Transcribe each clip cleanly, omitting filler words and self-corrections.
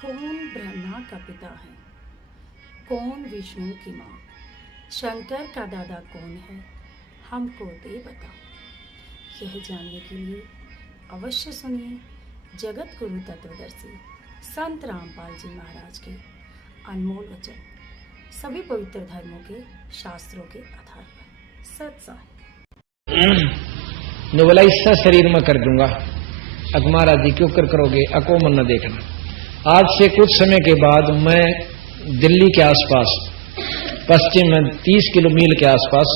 कौन ब्रह्मा का पिता है, कौन विष्णु की माँ, शंकर का दादा कौन है, हमको दे बता। यह जानने के लिए अवश्य सुनिए जगत गुरु तत्वदर्शी संत रामपाल जी महाराज के अनमोल वचन, सभी पवित्र धर्मों के शास्त्रों के आधार पर सत्साई। ने बोला इससे शरीर में कर दूंगा। अक महाराज जी क्यों कर करोगे, अको मन न देखना। आज से कुछ समय के बाद मैं दिल्ली के आसपास पश्चिम में 30 किलो मील के आसपास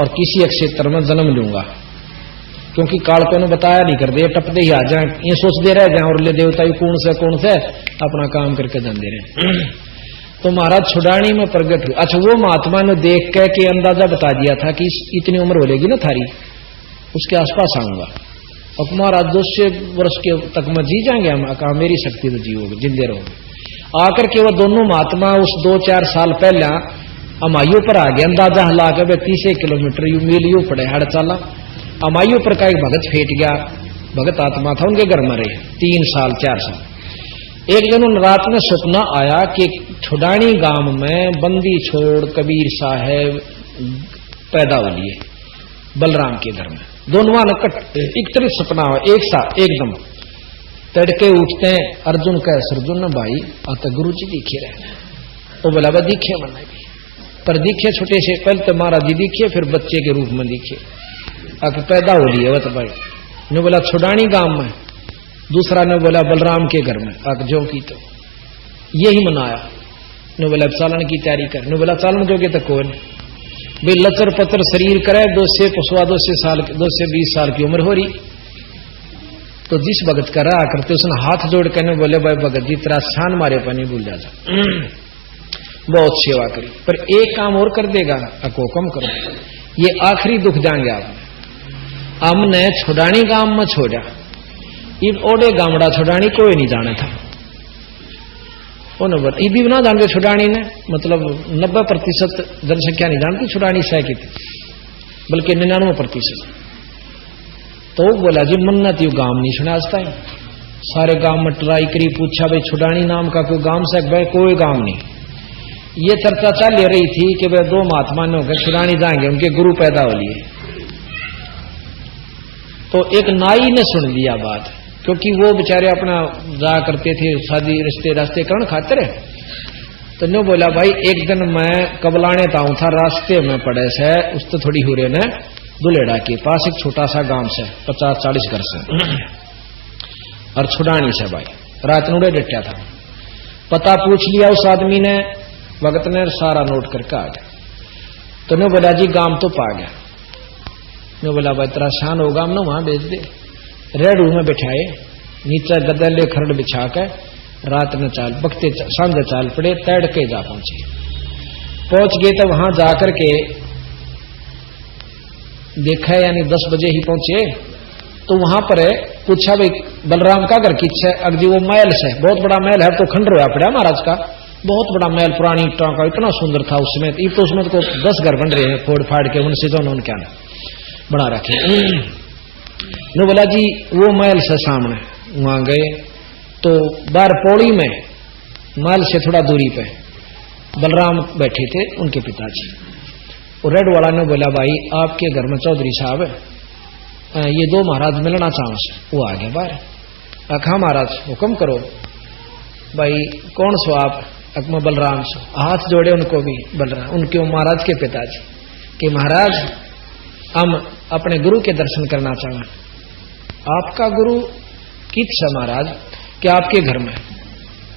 और किसी एक क्षेत्र में जन्म लूंगा, क्योंकि कालकों ने बताया नहीं कर दे, टपते ही आ जाए, ये सोचते रह जाए और ले देवता कौन से अपना काम करके जाते रहे। तो महाराज छुड़ानी में प्रगट हुआ। अच्छा, वो महात्मा ने देख के अंदाजा बता दिया था कि इतनी उम्र हो लेगी ना थारी, उसके आसपास आऊंगा। और महाराज 200 वर्ष के तक में जी जाएंगे हम। कहा मेरी शक्ति तो जीवोगे, जिंदे रहोगे। आकर के वो दोनों महात्मा उस 2-4 साल पहले अमायु पर आ गए। अंदाजा हिला के 30 किलोमीटर यू मील यू पड़े हड़ चाला। अमायु पर का एक भगत फेट गया, भगत आत्मा था, उनके घर में रहे 3 साल 4 साल। एक दिन उन रात में सपना आया कि छुड़ानी गांव में बंदी छोड़ कबीर साहब पैदा हो लिए बलराम के घर में। दोनों एक तरह सपना हो, एक साथ एकदम तड़के उठते हैं। अर्जुन कह अर्जुन भाई आता गुरु जी दिखे रहे। तो बोला बा दिखे मन भी, पर दिखे छोटे से, पहले तो महाराज जी दिखे, फिर बच्चे के रूप में दिखे। आके पैदा हो लिए वत भाई ने बोला छुड़ानी गांव में, दूसरा ने बोला बलराम के घर में। आके जो की तो यही मनाया। ने बोला चालन की तैयारी कर। ने बोला चालन जोगे तो कौन भाई लचर पत्र शरीर करे, 2 से 20 साल की उम्र हो रही। तो जिस भगत का रहा करते उसने हाथ जोड़ के बोले भाई भगत जी तेरा शान मारे पानी भूल जा, बहुत सेवा करी, पर एक काम और कर देगा, अको कम करो, ये आखिरी दुख जाएंगे आप। हमने छुड़ानी गांव में छोड़ा, इन ओडे गामड़ा छुड़ानी कोई नहीं जाना था। ये भी ना जानते छुड़ानी ने, मतलब 90% जनसंख्या नहीं जानती छुड़ानी सह की थी, बल्कि 99%। तो बोला जी मन्नत यू गांव नहीं सुना आज तक। सारे गांव में ट्राई करी, पूछा भाई छुड़ानी नाम का कोई गांव से, भाई कोई गांव नहीं। ये चर्चा चल रही थी कि भाई 2 महात्मा ने होकर छुड़ानी जाएंगे, उनके गुरु पैदा हो लिए। तो एक नाई ने सुन लिया बात, क्योंकि वो बेचारे अपना जा करते थे शादी रिश्ते रास्ते करण खातिर। तो नो बोला भाई एक दिन मैं कबलाने ताऊं था, रास्ते में पड़े से उस तो थोड़ी हुरे ने दुलेड़ा के पास एक छोटा सा गांव से 50-40 घर से और छुड़ानी से भाई रात नूड़े डटा था। पता पूछ लिया उस आदमी ने, भगत ने सारा नोट करके आ गया। तो नो बोला जी गांव तो पा गया। नो बोला भाई तेरा शान हो गांव ना वहां भेज दे। रेडू में बिठाए, नीचे गदले खरड़ बिछा के रात में चाल बकते सांझे चाल पड़े, तैड़ के जा पहुंच गए। तो वहां जाकर के देखा, यानी 10 बजे ही पहुंचे। तो वहां पर पूछा भाई बलराम का घर किस है। अगदी वो महल से, बहुत बड़ा महल है, तो खंडर होया पड़ा महाराज का, बहुत बड़ा महल पुरानी ईंटों का, इतना सुंदर था उसमें। तो उसमें तो 10 घर बन रहे हैं फोड़ फाड़ के, उनसे जो उन्होंने क्या बना रखे। ने बोला जी वो महल से सामने वहां गए तो बाहर पौड़ी में महल से थोड़ा दूरी पे बलराम बैठे थे, उनके पिताजी। और रेड वाला ने बोला भाई आपके घर में चौधरी साहब ये 2 महाराज मिलना चाहूं से। वो आ गए बाहर। अखा महाराज हुक्म करो। भाई कौन सो आप? अकमा बलराम सो। हाथ जोड़े उनको भी बलराम, उनके महाराज के पिताजी कि महाराज हम अपने गुरु के दर्शन करना चाहें। आपका गुरु किस है महाराज? कि आपके घर में?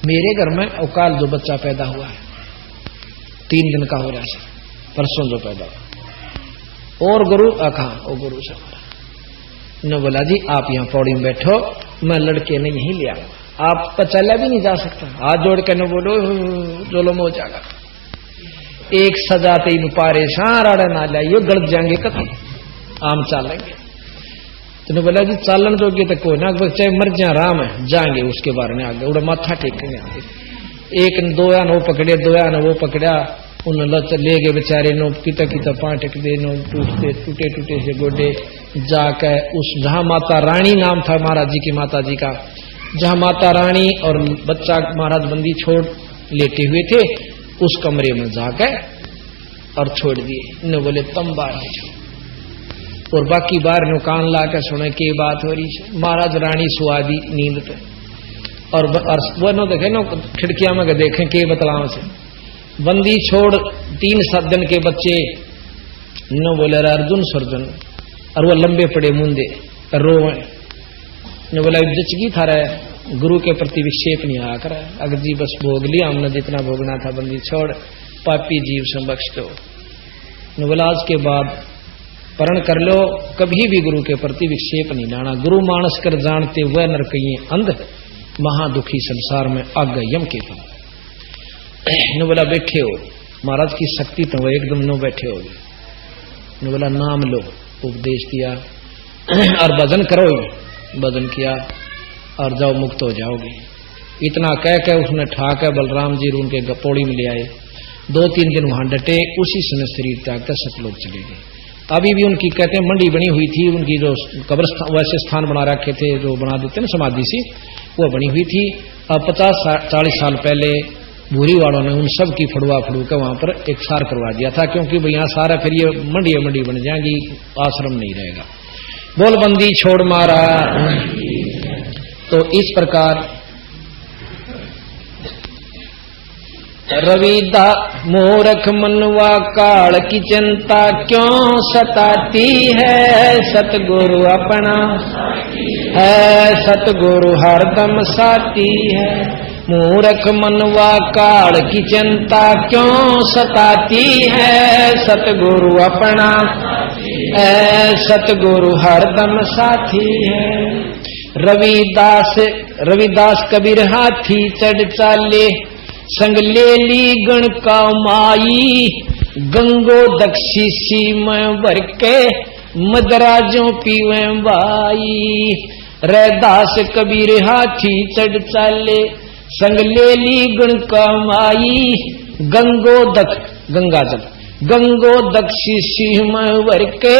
मेरे घर में अवकाल जो बच्चा पैदा हुआ है 3 दिन का हो रहा है, परसों जो पैदा हुआ। और गुरु कहा? ओ गुरु से ने बोला जी आप यहाँ पौड़ी में बैठो, मैं लड़के ने यहीं लिया, आप पर चला भी नहीं जा सकता। हाथ जोड़ के न बोलो जोलम हो जाएगा। एक सजाते ही पारे सारा ना लाइयो गलत जाएंगे कथम, आम चालेंगे। तो बोला जी चालन जोगे तो कोई ना, चाहे मर जा राम है जाएंगे उसके बारे में आगे उड़ा माथा टेकेंगे आगे। एक 2 आन वो पकड़े, 2 आन वो पकड़ा, उन ले गए बेचारे नो किता पाटक दे नो टूटे से गोडे जाकर उस जहां माता रानी नाम था महाराज जी की माता जी का, जहां माता रानी और बच्चा महाराज बंदी छोड़ लेटे हुए थे उस कमरे में जाकर और छोड़ दिए। इन्हें बोले तुम बाहर, और बाकी बाहर नो कान ला के सुने के बात हो रही है। महाराज रानी सुआदी नींद पे, और वो नो देखे नो खिड़कियां में देखें के बतलाव से बंदी छोड़ 3 दिन के बच्चे नो बोले अर्जुन सर्जन, और वो लंबे पड़े मुंदे रोए। ने बोला जचगी था रहा गुरु के प्रति विक्षेप नहीं आ कर, अगर जी बस भोग लिया हमने जितना भोगना था, बंदी छोड़ पापी जीव से बख्श दो। ने बोला आज के बाद परण कर लो, कभी भी गुरु के प्रति विक्षेप नहीं लाना। गुरु मानस कर जानते वह नरकइये अंध, महादुखी संसार में आग यम के फल। ने बोला बैठे हो, महाराज की शक्ति तो वो एकदम नो बैठे हो। ने बोला नाम लो, उपदेश दिया, और भजन करो। भजन किया और जाओ मुक्त हो जाओगे। इतना कह के उसने ठाकर बलराम जी उनके गपोड़ी में ले आए। 2-3 दिन वहां डटे, उसी समय शरीर त्याग कर सतलोक चले गए। अभी भी उनकी कहते हैं मंडी बनी हुई थी, उनकी जो कब्रस्थान वैसे स्थान बना रखे थे जो बना देते ना समाधि सी, वो बनी हुई थी। अब 50-40 साल पहले भूरी वालों ने उन सब की फड़ुआ फड़ू के वहां पर एक सार करवा दिया था, क्योंकि भाई यहाँ सारा फिर ये मंडी बन जाएंगी, आश्रम नहीं रहेगा। बोल बंदी छोड़ मारा। तो इस प्रकार रविदा मूर्ख मनवा काल की चिंता क्यों सताती है, सतगुरु अपना है, सतगुरु हरदम साथी है। मूर्ख मनवा काल की चिंता क्यों सताती है, सतगुरु अपना है, सतगुरु हरदम साथी है। रविदास कबीर हाथी चढ़ चाले, संग ले ली गण का माई। गंगो दक्षी सी में भर के, मदराजों पीवे बाई। रैदास कबीर हाथी चढ़ चाले, संग ले ली गण का माई। गंगाजल गंगो दक्षी सिंह में भर के,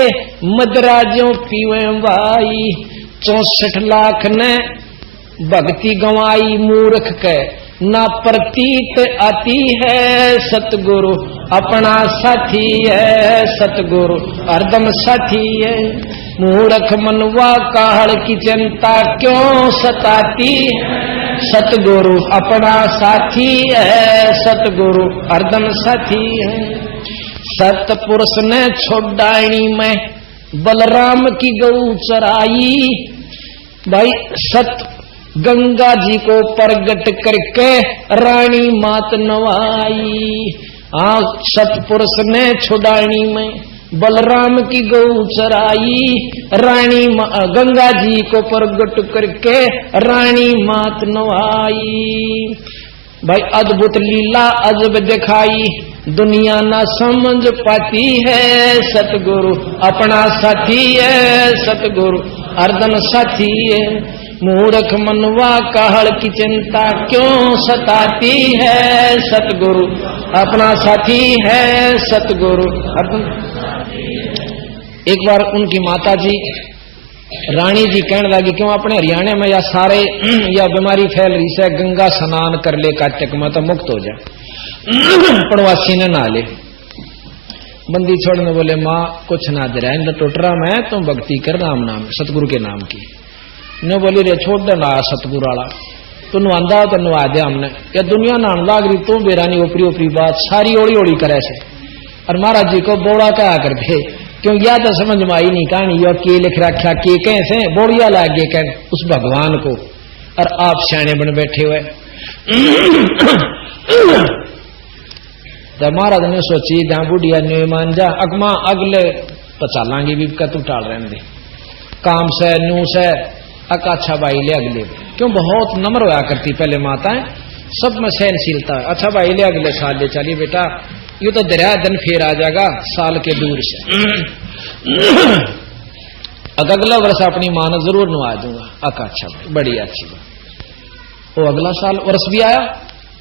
मदराजों पीवे बाई। 64 लाख ने भक्ति गंवाई, मूर्ख के ना प्रतीत आती है, सतगुरु अपना साथी है, सतगुरु हरदम साथी है। मूर्ख मनवा काल की चिंता क्यों सताती है, सतगुरु अपना साथी है, सतगुरु हरदम साथी है। सतपुरुष ने छोड़ानी में बलराम की गऊ चराई। भाई सत गंगा जी को प्रगट करके रानी मात नवाई। सतपुरुष ने छुड़ानी में बलराम की गऊ चराई। रानी गंगा जी को प्रगट करके रानी मात नवाई। भाई अद्भुत लीला अजब दिखाई, दुनिया ना समझ पाती है, सतगुरु अपना साथी है, सतगुरु हरदम साथी है। मूर्ख मनवा काहल की चिंता क्यों सताती है, सतगुरु अपना साथी है, सतगुरु हरदम। एक बार उनकी माता जी रानी जी कहने लगी क्यों अपने हरियाणा में या सारे या बीमारी फैल रही है, गंगा स्नान कर ले काटक में तो मुक्त हो जाए, पड़वासी ने ना ले। बंदी छोड़ने बोले माँ कुछ ना दे रहा है, टोटरा में तुम भक्ति कर नाम सतगुरु के नाम की। ने बोली रे छोड़ देना सतगुरु वाला, तू नवादा तो नवा दे हमने, या दुनिया नान लाग रही तू बेरानी ओपरी ओपरी बात सारी ओड़ी ओड़ी करे से। और महाराज जी को बोड़ा क्या कर दे, क्यों या तो समझ में आई नहीं कहानी, यो के लिख रखा के कैसे बोड़िया लागे कह उस भगवान को, और आप सियाने बन बैठे हुए। जब महाराज ने सोची जहां बुढ़िया ने मान जा अगमा अगले तो चालांगे भी का तू टाल रहने दे, काम से नू से अच्छा भाई ले अगले, क्यों बहुत नम्र होया करती पहले माताएं, सब में सहनशीलता। अच्छा भाई ले अगले साल ले चलिए बेटा, ये तो दरिया दिन फिर आ जाएगा साल के दूर से, अगला वर्ष अपनी मां ने जरूर नवा दूंगा। अच्छा भाई बड़ी अच्छी बात। वो अगला साल वर्ष भी आया,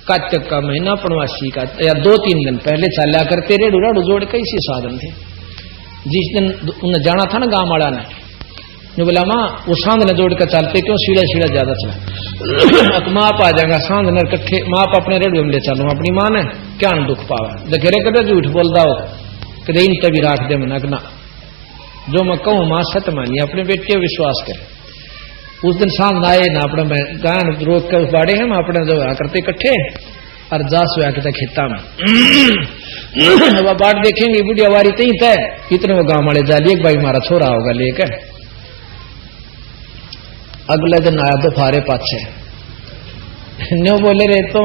कार्तिक का महीना पणवासी का या 2-3 दिन पहले चला करते रेडू राडू जोड़ कैसे साधन थे। जिस दिन उन्हें जाना था ना गांव वाला ने, जो बोला माँ वो सांध ने जोड़ कर चलते क्यों सीढ़ा सीढ़ा ज्यादा चला माँ आप आ जाएगा सांध ने कट्ठे माँ आप अपने रेडियो में ले चलू अपनी माँ ने क्या दुख पावा देखे रे कदे झूठ बोलता हो कदे इन तभी राख दे मना ना जो मैं कहूँ माँ सत मानी अपने बेटे विश्वास करे। उस दिन सांध आए ना अपने मैं गान रोक कर बाड़े हैं मैं अपने जो करते इकट्ठे और जास हुआ कि खेता में बाट देखेंगे बुढ़िया वारी तई तय इतने वो गांव वाले जाली एक भाई हमारा छोरा होगा लेकर। अगले दिन आया तो फारे पाछे न्यो बोले रे तो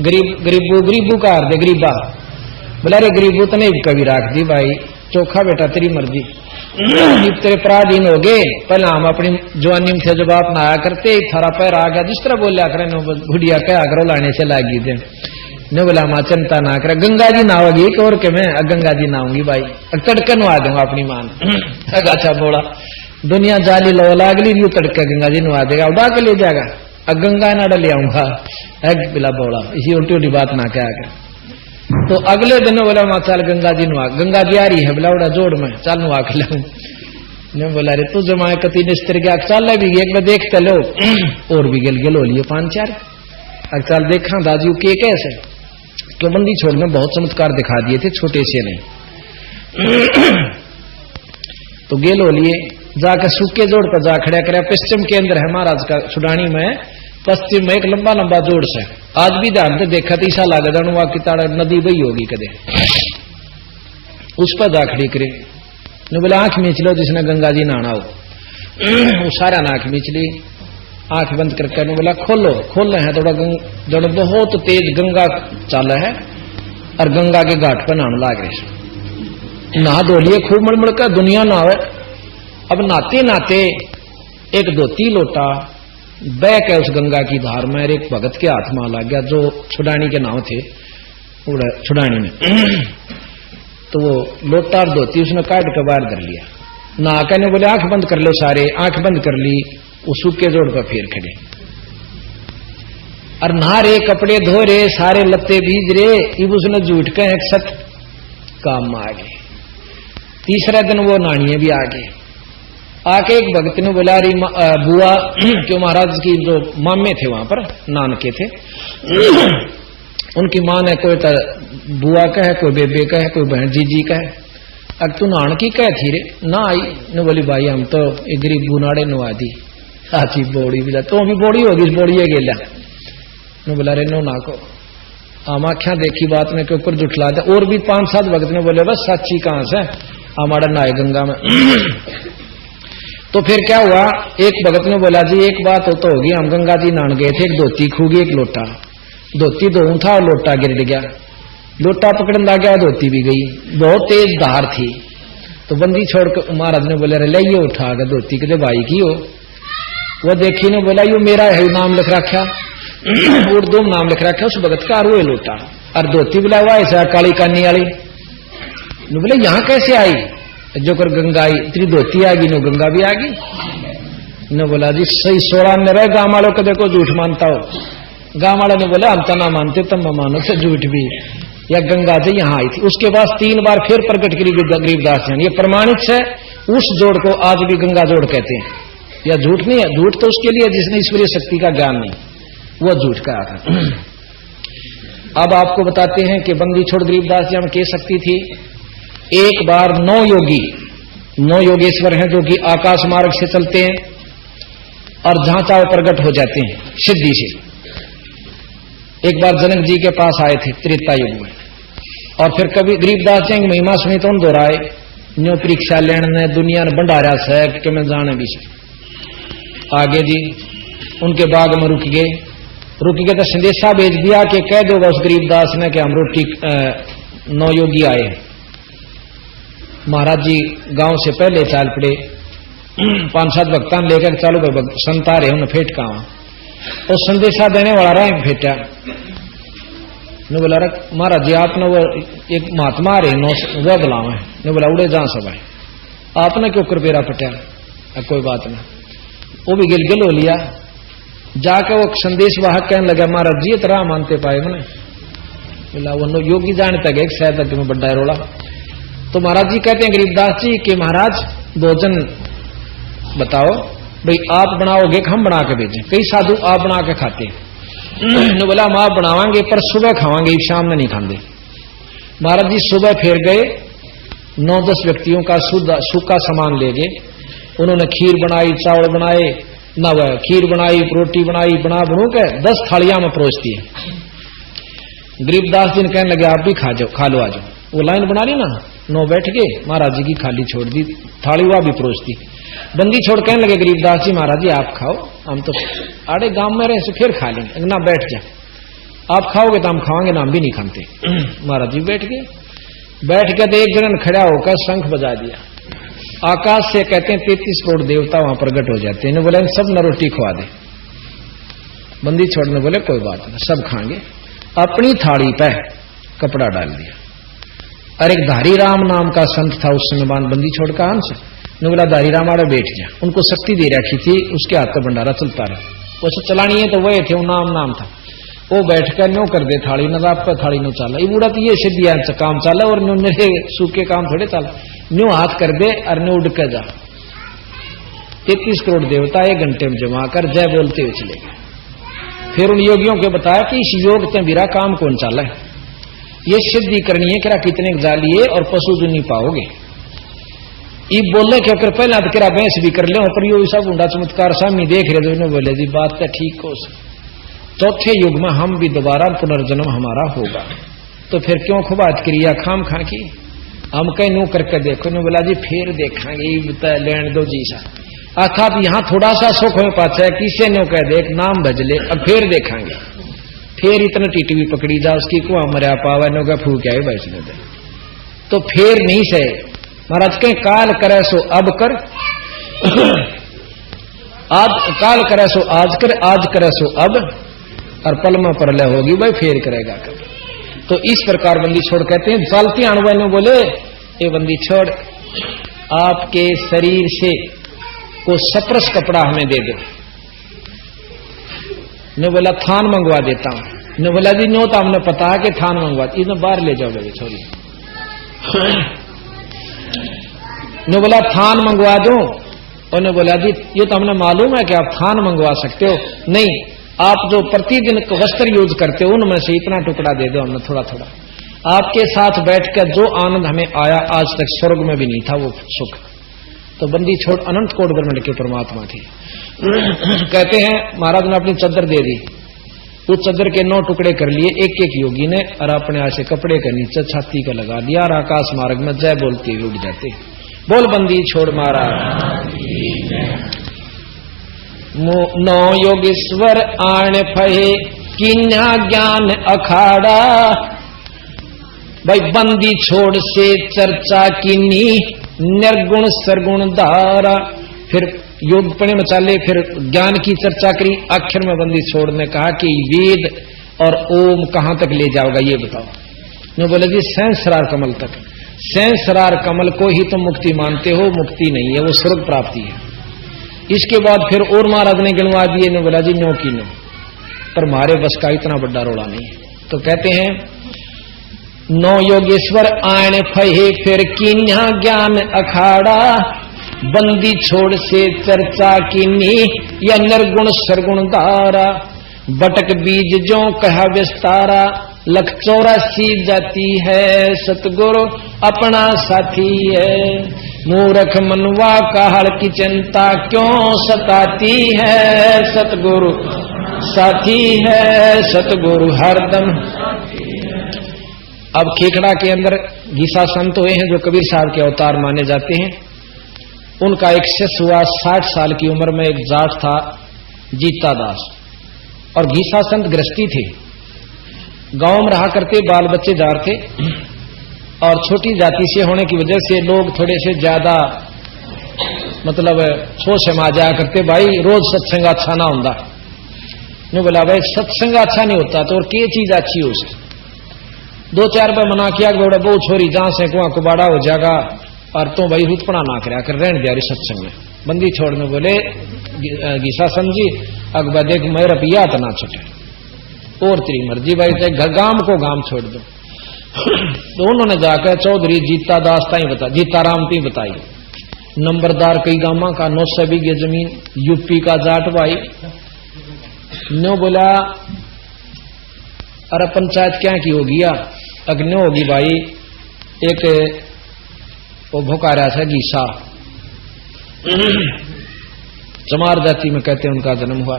गरीबू का हार दे गरीबा बोला रे गरीबू तो नहीं कभी राख दी भाई चोखा बेटा तेरी मर्जी तेरे पराधीन हो गए पहले हम अपनी जवानी में थे जब आप ना आया करते थारा पैर आ गया जिस तरह बोलिया करे बुढ़िया कह करो लाने से लागी थे ने बोला माँ चिंता ना करे गंगा जी नहाओगी एक और के मैं गंगा जी नहाऊंगी भाई तड़के नुआ दूंगा अपनी मान अच्छा बोला दुनिया जाली लो लागली यू तड़के गंगा जी नुआ देगा उड़ा के ले जाएगा गंगा ना डले आऊंगा बिला बोला इसी उल्टी उल्टी बात ना क्या कर। तो अगले दिन बोला माँ चल गंगा जी नुआ गंगा जी आ रही है बोला उड़ा जोड़ में चल नुआ के लाऊं ने बोला रे तू जमाए कति निस्तर के चल भी एक बार देखते लो और भी गिल हो लिए 5-4 चल देखा दाजू के कैसे क्यों बंदी छोड़ में बहुत चमत्कार दिखा दिए थे छोटे से नहीं तो गेल हो लिए जाकर सूखे जोड़ पर जा खड़ा करे पश्चिम के अंदर है महाराज का छुड़ानी में पश्चिम में एक लंबा लंबा जोड़ से आज भी ध्यान से देखा तो ईसा लागे दणुआ की ताड़ा नदी बही होगी कदे उस पर जा खड़ी करे ने बोला आंख मीच लो जिसने गंगा जी नहाना हो वो सारा आंख मीच ली आंख बंद करके ने बोला खोलो खोल रहे हैं थोड़ा जड़ बहुत तेज गंगा चाल है और गंगा के घाट पर नहाने लाग रहे नहा धो लिए खूब मड़मड़ कर दुनिया नहावे। अब नहाते नहाते एक धोती लोटा बह के उस गंगा की धार में एक भगत के हाथ में लग गया जो छुड़ानी के नाव थे छुड़ानी में तो वो लोटा और धोती उसने काट के बाहर कर लिया नहा के ने बोले आंख बंद कर लो सारे आंख बंद कर ली वो सूखे जोड़ पर फिर खड़े और नहा रे कपड़े धो रे सारे लत्ते भीज रे इब उसने झूठ के एक सत काम में आ गए। तीसरा दिन वो नानिये भी आ गए आके एक भक्त ने बोला रही बुआ क्यों महाराज की जो मामे थे वहां पर नानके थे उनकी मां ने कोई बुआ का है कोई बेबे का है कोई बहन जीजी का है अब तू नान की कह थी रे ना आई ने बोली भाई हम तो एक गरीब बुनाड़े नुआ दी साची बोड़ी भी तो भी बोड़ी होगी बोड़ी गेला ने बोला रे नो ना को हम आख्या देखी बात में के ऊपर जुटला था और भी 5-7 भक्त ने बोले बस साची कहां से हमारा नाय गंगा में तो फिर क्या हुआ एक भगत ने बोला जी एक बात तो होगी हम गंगा जी नहान गए थे एक धोती खूगी एक लोटा धोती धोऊं था और लोटा गिर गया लोटा पकड़ने लग गया धोती भी गई बहुत तेज धार थी तो बंदी छोड़कर महाराज ने बोले ले ये उठा गया धोती के भाई की हो वो देखी ने बोला यो मेरा है नाम लिख रखा उर्दू में नाम लिख रखा उस भगत का और लोटा और धोती बोला हुआ ऐसा काली कानी वाली बोले यहाँ कैसे आई जो कर गंगा आई इतनी धोती आ गई नो गंगा भी आ गई ने बोला जी सही 16 में रहे गांव वालों को देखो झूठ मानता हो गांव वालों ने बोला हम तो ना मानते तब मानो से झूठ भी या गंगा जी यहाँ आई थी उसके बाद 3 बार फिर प्रकट करी गरीबदास जी ये प्रमाणित है उस जोड़ को आज भी गंगा जोड़ कहते हैं या झूठ नहीं है झूठ तो उसके लिए जिसने ईश्वरीय शक्ति का ज्ञान नहीं वो झूठ कहा था। अब आपको बताते हैं कि बंदी छोड़ गरीबदास जी में कह सकती थी एक बार 9 योगेश्वर हैं जो कि आकाश मार्ग से चलते हैं और जहां चाहे प्रकट हो जाते हैं सिद्धि से। एक बार जनक जी के पास आए थे त्रेता युग में और फिर कभी गरीबदास जी की महिमा सुनी तो उन दोहराए न्यो परीक्षा लेने दुनिया ने भंडारा से कि मैं जाने भी से आगे जी उनके बाग में रुक गए तो संदेशा भेज दिया कि कह दो उस गरीबदास ने कि हम रोटी 9 योगी आए हैं। महाराज जी गांव से पहले चाल पड़े 5-7 भक्तान लेकर चालू भाई संत आ रहे उन्हें फेट कहा और संदेशा देने वाला रहा फेटा ने बोला महाराज जी आपने वो एक महात्मा आ रहे वह बुलावा है ने बोला उड़े जहां सब आए आपने क्यों कृपेरा पटा कोई बात नहीं वो भी गिल हो लिया जाके वो संदेश वाहक कहने लगा महाराज जी इतना मानते पाए मैंने बोला वो योगी जाने तक एक शायद तक में बड्डा रोला तो महाराज जी कहते हैं गरीबदास जी कि महाराज भोजन बताओ भाई आप बनाओगे कि हम बना के भेजें? कई साधु आप बना के खाते हैं। बोला हम आप बनावांगे पर सुबह खावांगे, शाम में नहीं खाते। महाराज जी सुबह फिर गए, 9-10 व्यक्तियों का सूखा सामान ले गए। उन्होंने खीर बनाई, चावल बनाए, ना वह खीर बनाई, रोटी बनाई, बनू के 10 थालियां में परोस दी। गरीबदास जी ने कहने लगे आप भी खा लो आ जाओ। वो लाइन बना ली ना, 9 बैठ गए, महाराज जी की खाली छोड़ दी थाली, वह भी परोस दी। बंदी छोड़ कहने लगे गरीबदास जी महाराज जी आप खाओ, हम तो आड़े गांव में रहे फिर खा लेंगे, ना बैठ जा, आप खाओगे तो हम खाओगे ना, हम भी नहीं खाते। महाराज जी बैठ गए। बैठ के तो एक जन खड़ा होकर शंख बजा दिया। आकाश से कहते हैं 33 करोड़ देवता वहां प्रकट हो जाते हैं। बोले सब न रोटी खवा दे। बंदी छोड़ने बोले कोई बात नहीं, सब खाएंगे। अपनी थाली पे कपड़ा डाल दिया। और एक धारी राम नाम का संत था उस समय, बंदी छोड़ का हंस ने बोला धारी राम आड़े बैठ जा। उनको शक्ति दे रखी थी, उसके हाथ का भंडारा चलता रहा। वैसे चलानी है तो वह थे, वो नाम था। वो बैठ कर न्यो कर दे थाली न, रात पर थाली नो चाला। ये बूढ़ा तो ये सिद्धिया काम चाला और न्यो मेरे सूखे काम थोड़े चाला। न्यो हाथ कर दे और न्यो उड़ कर जा। 33 करोड़ देवता 1 घंटे में जमा कर जय बोलते हुए चले गए। फिर उन योगियों को बताया कि इस योग से मेरा काम कौन चाला है, ये सिद्धि करनी है, कि कितने जालिए और पशु जो नहीं पाओगे। ये बोलने के अगर पहले तो किरा बहस भी कर ले, पर यो सब ऊंडा चमत्कार सामने देख रहे थे। बोले जी बात तो ठीक हो, चौथे युग में हम भी दोबारा पुनर्जन्म हमारा होगा, तो फिर क्यों खुबात क्रिया खाम खा की, हम कहीं नू करके देखो। ने बोला जी फिर देखेंगे, लेन दो जी सा अर्थात यहां थोड़ा सा सुख हो पाता है, किसे नो कह देख नाम भजले, अब फिर देखेंगे। फिर इतना टीटी पकड़ी जा उसकी कुआ मरिया पावा नो का फूक आए बैठने दे, तो फिर नहीं से महाराज कहीं काल करे सो अब कर, आज काल करे सो आज कर, आज करे सो अब, और पल में प्रलय होगी भाई फिर करेगा कभी। तो इस प्रकार बंदी छोड़ कहते हैं। चालती अणुआ ने बोले ये बंदी छोड़ आपके शरीर से को सप्रस कपड़ा हमें दे दो। ने बोला थान मंगवा देता हूं। ने बोला जी नो तो हमने पता है कि थान मंगवा, इन्हें बाहर ले जाओ लगे छोरी। ने बोला थान मंगवा दो, और ने बोला जी ये तो हमने मालूम है कि आप थान मंगवा सकते हो, नहीं आप जो प्रतिदिन वस्त्र यूज करते हो उनमें से इतना टुकड़ा दे दो हमने थोड़ा थोड़ा। आपके साथ बैठकर जो आनंद हमें आया आज तक स्वर्ग में भी नहीं था वो सुख। तो बंदी छोड़ अनंत कोट ब्रह्मांड के परमात्मा थे। कहते हैं महाराज ने अपनी चद्दर दे दी, उस चद्दर के 9 टुकड़े कर लिए एक एक योगी ने, और अपने ऐसे कपड़े के नीचे छाती का लगा दिया, और आकाश मार्ग में जय बोलते हुए उड़ जाते। बोल बंदी छोड़ महाराज। 9 योगेश्वर आण फहे किन्या ज्ञान अखाड़ा, भाई बंदी छोड़ से चर्चा किन्नी निर्गुण सरगुण धारा। फिर योग पढ़े में चाले, फिर ज्ञान की चर्चा करी। आखिर में बंदी छोड़ ने कहा कि वेद और ओम कहां तक ले जाओगा ये बताओ। मैं बोले जी सहस्रार कमल तक। सहस्रार कमल को ही तुम मुक्ति मानते हो, मुक्ति नहीं है, वो स्वर्ग प्राप्ति है। इसके बाद फिर और महाराज ने गिनवा दिए। ने बोला जी नो की नो, पर मारे बस का इतना बड़ा रोड़ा नहीं है। तो कहते हैं 9 योगेश्वर आण फहे फिर किन्या ज्ञान अखाड़ा, बंदी छोड़ से चर्चा कीनी या निर्गुण सरगुण धारा। बटक बीज जो कहा विस्तारा, 184 जाती है सतगुरु अपना साथी है। मूर्ख मनवा काहड़ की चिंता क्यों सताती है, सतगुरु साथी है, सतगुरु हरदम। अब खेखड़ा के अंदर गीसा संत हुए हैं जो कबीर साहब के अवतार माने जाते हैं। उनका एक शिष्य हुआ 60 साल की उम्र में, एक जाट था जीता दास, और गीसा संत गृहस्थी थे, गांव में रहा करते, बाल बच्चे जार थे, और छोटी जाति से होने की वजह से लोग थोड़े से ज्यादा मतलब सोच समा जाया करते, भाई रोज सत्संग अच्छा ना होता। ने बोला भाई सत्संग अच्छा नहीं होता तो और क्या चीज अच्छी हो उसकी। 2-4 बार मना किया कि बेटा बहुत छोरी जहां से कुआं कुबाड़ा हो जाएगा, और तो भाई रुतपड़ा ना कराया कर, रहने दिया सत्संग में। बंदी छोड़ने बोले गीसा समझी अकबर देख मैं रुपया तो ना छुटे, और तेरी मर्जी भाई चाहे गांव को गांव छोड़ दो। तो उन्होंने जाकर चौधरी जीता दास ताई बता, जीता राम ती बताई। नंबरदार कई गामा का 900 बीघे जमीन, यूपी का जाट भाई। नो बोला अरे पंचायत क्या की होगी या अग्नो होगी भाई, एक वो भोकारा था गीसा, चमार जाति में कहते हैं उनका जन्म हुआ।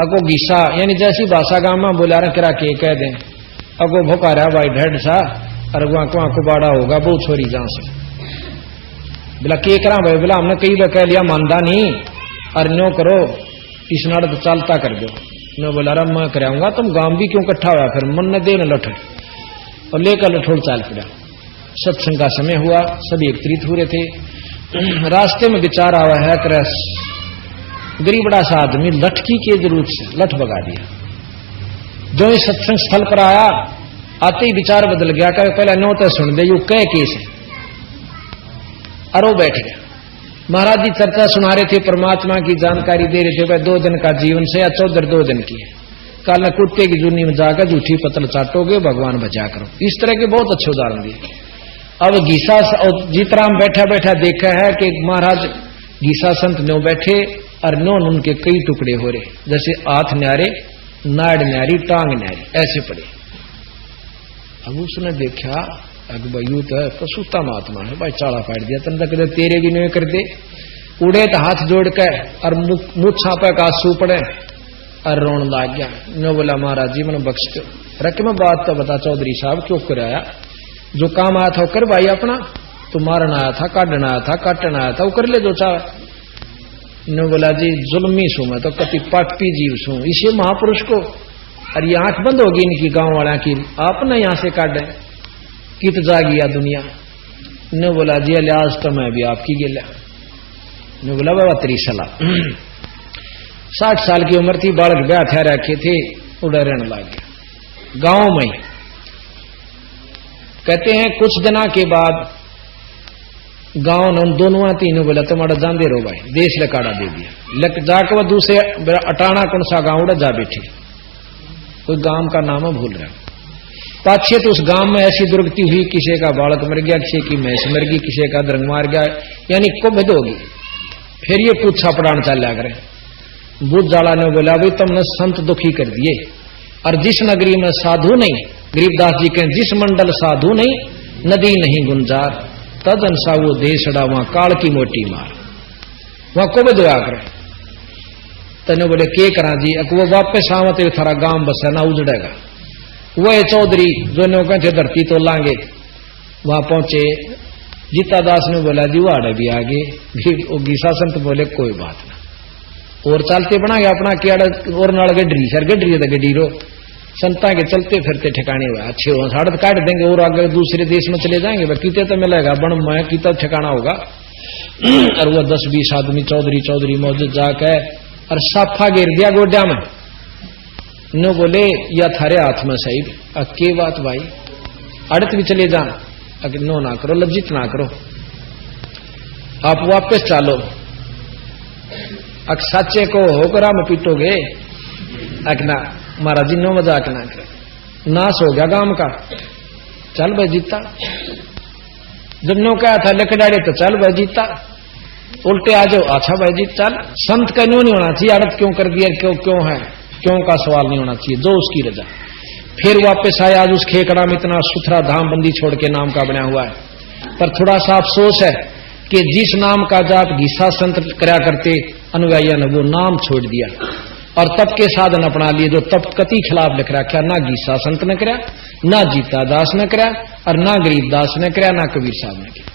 अगो गीसा यानी जैसी भाषा गांव में बोला रहा करा के कह दें, अगो भोकारा भाई ढेड सा, और वहां को बाड़ा होगा वो छोरी जहां से बोला के करा भाई, बोला हमने कई बार कह लिया मानदा नहीं, और नो करो इस नाड़ तो चालता कर दो। मैं बोला रहा मैं कराऊंगा, तुम गांव भी क्यों इकट्ठा हुआ, फिर मन न दे न लठड़, और लेकर लठोड़ चाल पड़ा। सत्संग का समय हुआ, सभी एकत्रित हो रहे थे। रास्ते में विचार आवा है क्रस गरीब बड़ा सा आदमी लठकी के जरूरत से लठ भगा दिया। जो इस सत्संग स्थल पर आया, आते ही विचार बदल गया, कहे पहले नो तो सुन दे यू कह केस है, अरो बैठ गया। महाराज जी चर्चा सुना रहे थे, परमात्मा की जानकारी दे रहे थे, भाई 2 दिन का जीवन से या 14 2 दिन की है, कल न कुत्ते की जूनी में जाकर झूठी पतल चाटोगे, भगवान बचा करो। इस तरह के बहुत अच्छे उदाहरण दिए। अब गीसा और जीतराम बैठा बैठा देखा है कि महाराज गीसा संत नो बैठे और नो उनके कई टुकड़े हो रहे, जैसे हाथ न्यारे, नाड़ न्यारी, टांग न्यारी, ऐसे पड़े। अब उसने देखा अगबयू तो पशुता महात्मा है भाई, चाड़ा फाड़ दिया तन तक तेरे भी नहीं कर दे। उड़े तो हाथ जोड़ के और मुँह छापे का आंसू पड़े और रोन लाग गया। नो बोला महाराज जी मैंने बख्श दो, रख मैं बात तो बता चौधरी साहब क्यों कराया, जो काम आया था वो कर भाई अपना, तो मारना आया था, काटना आया था, काटना आया था, वो कर ले जो चाहे। नो बोला जी जुल्मी सू मैं तो कति पापी जीव सू, इसे महापुरुष को, और ये आंख बंद होगी इनकी गांव वाला की, आप ना यहां से काट दें कित जागिया दुनिया। ने बोला जी लिहाज तो मैं भी आपकी गिला। ने बोला बाबा तेरी सलाह। 60 साल की उम्र थी, बालक ब्याह थे रखे थे, उड़ा रहने लग गया गांव में। कहते हैं कुछ दिना के बाद गांव ने दोनों तीनों बोला तुम्हारा जान दे रो भाई, देश लकाड़ा दे दिया। लक जाकर वह दूसरे अटाना कौन सा गांव उड़ा जा बैठे, कोई गांव का नाम है भूल रहा। पाछे तो उस गांव में ऐसी दुर्गति हुई, किसी का बालक मर गया, किसी की भैंस मर गई, किसी का दरंग मार गया, यानी कुबद होगी। फिर ये पूछा पड़ान चल लिया करें। बुद्ध जाला ने बोला भाई तुमने संत दुखी कर दिए, और जिस नगरी में साधु नहीं, गरीबदास जी के जिस मंडल साधु नहीं, नदी नहीं गुंजार, तदन सा वो देशड़ा वहां काल की मोटी मार, वहां कुबद हुआ करे। तने बोले के करा जी, वो वापस आवते थारा गांव बसा ना उजड़ेगा। वह चौधरी जो नो कहते धरती तो लांगे, वहां पहुंचे। जीता दास ने बोला जी वाड़े भी आगे। गीसा संत बोले कोई बात ना, और चलते बना गया अपना केड़ और नाल गड्ढरी सर गड्ढरी तो गड्ढी रो संता के चलते फिरते ठिकाने हुआ अच्छे हो, साढ़ काट देंगे और आगे दूसरे देश में चले जाएंगे, वह कीते तो मिलेगा बन मैं कीता ठिकाना होगा। और वह 10-20 आदमी चौधरी मौजूद जाके और साफा गिर दिया गोड्या में। न बोले या थारे हाथ में सही, के बात भाई अड़त भी चले जा, नो ना करो, लज्जित ना करो, आप वापस चालो, अक सच्चे को होकर में पीटोगे, अकना महाराज जी नो मजाक ना करे, नाश हो गया गांव का। चल भाई जीता, जब नो कहा था लकड़ाड़े तो चल भाई जीता, उल्टे आ जाओ अच्छा भाई जी चल। संत का न्यू नहीं होना चाहिए, अड़त क्यों कर दिया, क्यों है, क्यों का सवाल नहीं होना चाहिए, जो उसकी रजा। फिर वापस आया, आज उस खेकड़ा में इतना सुथरा धाम बंदी छोड़ के नाम का बना हुआ है, पर थोड़ा सा अफसोस है कि जिस नाम का जाप गीसा संत करा करते अनुयायियों ने वो नाम छोड़ दिया और तप के साधन अपना लिए, जो तप कति खिलाफ लिख रखा, ना गीसा संत ने करा, ना जीता दास ने करा, और ना गरीबदास ने करा, ना कबीर साहब ने किया।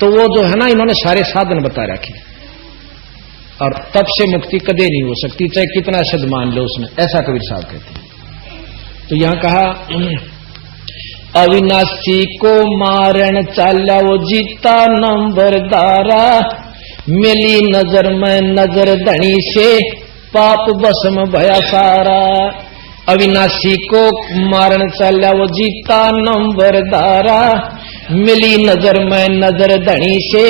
तो वो जो है ना, इन्होंने सारे साधन बता रखे, और तप से मुक्ति कदे नहीं हो सकती, चाहे कितना शब्द मान लो उसमें, ऐसा कबीर साहब कहते हैं। तो यहां कहा अविनाशी को मारण चाला वो जीता नंबरदारा, मिली नजर में नजर धनी से पाप भस्म भया सारा। अविनाशी को मारण चाला वो जीता नंबरदारा, मिली नजर में नजर धनी से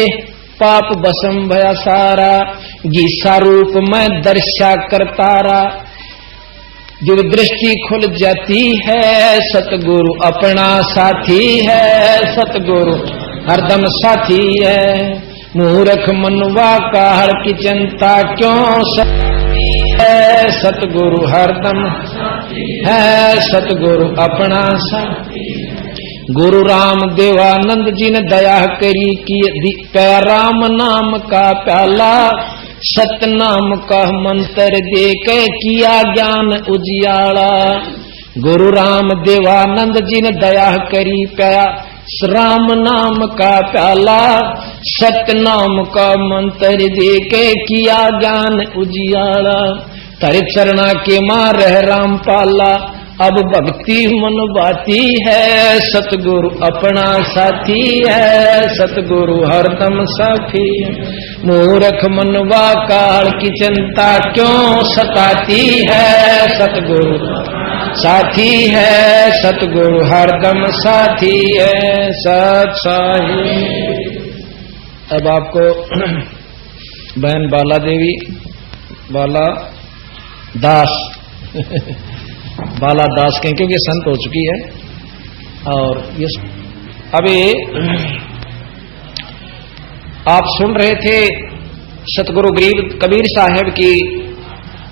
पाप भस्म भया सारा। गीसा रूप में दर्शा करतारा, जब दृष्टि खुल जाती है सतगुरु अपना साथी है, सतगुरु हरदम साथी है। मूर्ख मनवा काहड़ की चिंता क्यों है, सतगुरु हरदम है, सतगुरु अपना साथी। गुरु राम देवानंद जी ने दया करी कि राम नाम का प्याला, सत नाम का मंत्र दे के किया ज्ञान उजियाला। गुरु राम देवानंद जी ने दया करी प्या राम नाम का प्याला, सत नाम का मंत्र दे के किया ज्ञान उजियाला। तेरे चरणा के मां रह राम पाला, अब भक्ति मन बाती है, सतगुरु अपना साथी है, सतगुरु हरदम साथी है। मूर्ख मनवा काल की चिंता क्यों सताती है, सतगुरु साथी है, सतगुरु हरदम साथी है, सत्साही। अब आपको बहन बाला देवी, बाला दास बाला दास कहें क्योंकि संत हो चुकी है। और ये अभी आप सुन रहे थे सतगुरु गरीब कबीर साहब की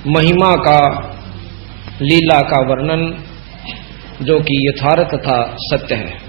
महिमा का, लीला का वर्णन, जो कि यथार्थ तथा सत्य है।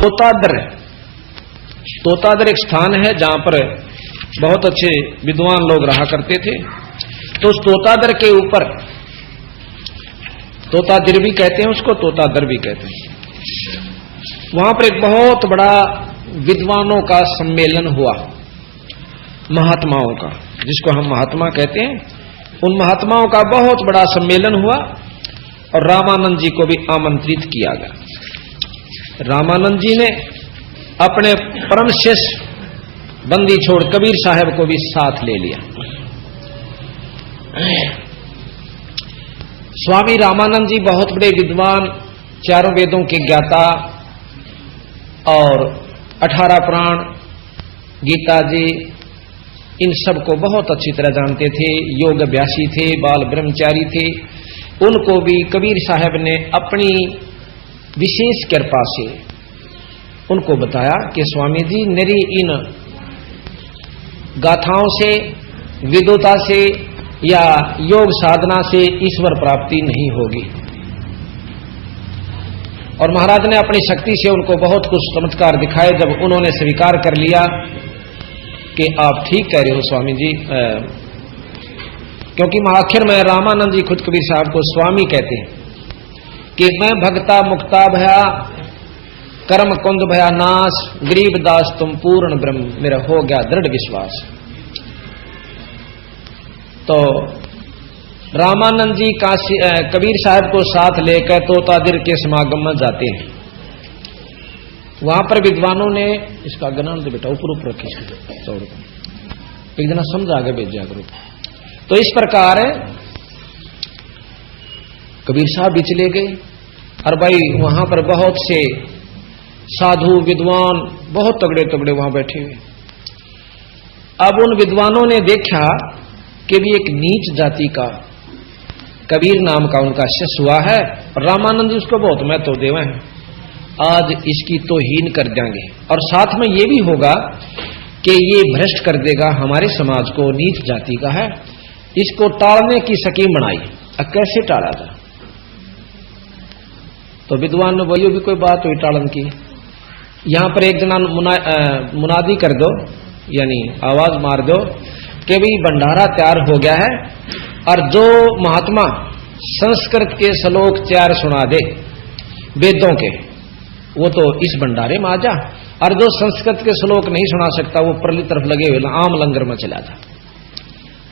तोतादर, तोतादर एक स्थान है जहां पर बहुत अच्छे विद्वान लोग रहा करते थे। तो उस तोतादर के ऊपर, तोतादिर भी कहते हैं उसको, तोतादर भी कहते हैं, वहां पर एक बहुत बड़ा विद्वानों का सम्मेलन हुआ, महात्माओं का, जिसको हम महात्मा कहते हैं। उन महात्माओं का बहुत बड़ा सम्मेलन हुआ और रामानंद जी को भी आमंत्रित किया गया। रामानंद जी ने अपने परम शिष्य बंदी छोड़ कबीर साहब को भी साथ ले लिया। स्वामी रामानंद जी बहुत बड़े विद्वान, चारों वेदों के ज्ञाता और 18 पुराण, गीता जी, इन सब को बहुत अच्छी तरह जानते थे, योग अभ्यासी थे, बाल ब्रह्मचारी थे। उनको भी कबीर साहब ने अपनी विशेष कृपा से उनको बताया कि स्वामी जी, मेरी इन गाथाओं से, विद्वता से या योग साधना से ईश्वर प्राप्ति नहीं होगी। और महाराज ने अपनी शक्ति से उनको बहुत कुछ चमत्कार दिखाए। जब उन्होंने स्वीकार कर लिया कि आप ठीक कह रहे हो स्वामी जी, क्योंकि आखिर में रामानंद जी खुद कबीर साहब को स्वामी कहते हैं कि मैं भक्ता मुक्ता भया, कर्म कुंद भया नाश, गरीब दास तुम पूर्ण ब्रह्म, मेरा हो गया दृढ़ विश्वास। तो रामानंद जी काशी कबीर साहब को साथ लेकर तोतादिर के समागम में जाते हैं। वहां पर विद्वानों ने, इसका गणन दे बेटा, ऊपर ऊपर रखी चौड़, एक दिन समझ आगे भेजा करो। तो इस प्रकार कबीर साहब भी चले गए और भाई वहां पर बहुत से साधु विद्वान बहुत तगड़े तगड़े वहां बैठे हुए। अब उन विद्वानों ने देखा कि भी एक नीच जाति का कबीर नाम का उनका शिष्य हुआ है और रामानंद जी उसको बहुत महत्व देवे हैं, आज इसकी तौहीन कर देंगे और साथ में ये भी होगा कि ये भ्रष्ट कर देगा हमारे समाज को, नीच जाति का है, इसको टालने की स्कीम बनाई। अब कैसे टाला जाए? तो विद्वान ने बोलियो भी कोई बात हुई टालन की, यहां पर एक जना मुनादी कर दो, यानी आवाज मार दो कि भाई भंडारा तैयार हो गया है और जो महात्मा संस्कृत के श्लोक 4 सुना दे वेदों के, वो तो इस भंडारे में आ जा, और जो संस्कृत के श्लोक नहीं सुना सकता वो परली तरफ लगे हुए आम लंगर में चला जा।